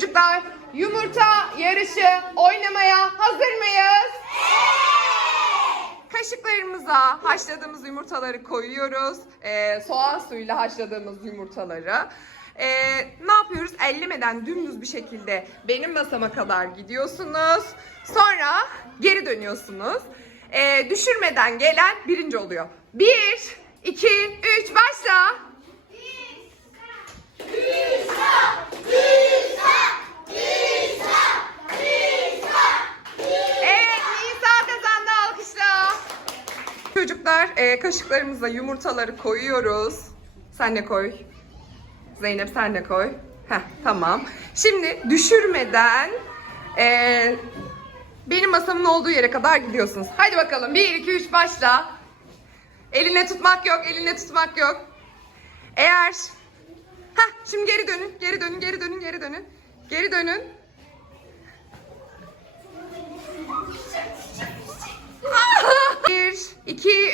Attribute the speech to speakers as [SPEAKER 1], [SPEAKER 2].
[SPEAKER 1] Çocuklar yumurta yarışı oynamaya hazır mıyız? Kaşıklarımıza haşladığımız yumurtaları koyuyoruz. Ee, soğan suyuyla haşladığımız yumurtaları. Ee, ne yapıyoruz? Ellemeden dümdüz bir şekilde benim masama kadar gidiyorsunuz. Sonra geri dönüyorsunuz. Ee, düşürmeden gelen birinci oluyor. Bir, iki, üç, başla. Çocuklar e, kaşıklarımıza yumurtaları koyuyoruz. Sen de koy. Zeynep sen de koy. Heh, tamam. Şimdi düşürmeden e, benim masamın olduğu yere kadar gidiyorsunuz. Hadi bakalım. 1, 2, 3 başla. Eline tutmak yok, eline tutmak yok. Eğer... Heh, şimdi geri dönün, geri dönün, geri dönün, geri dönün. Geri dönün. 2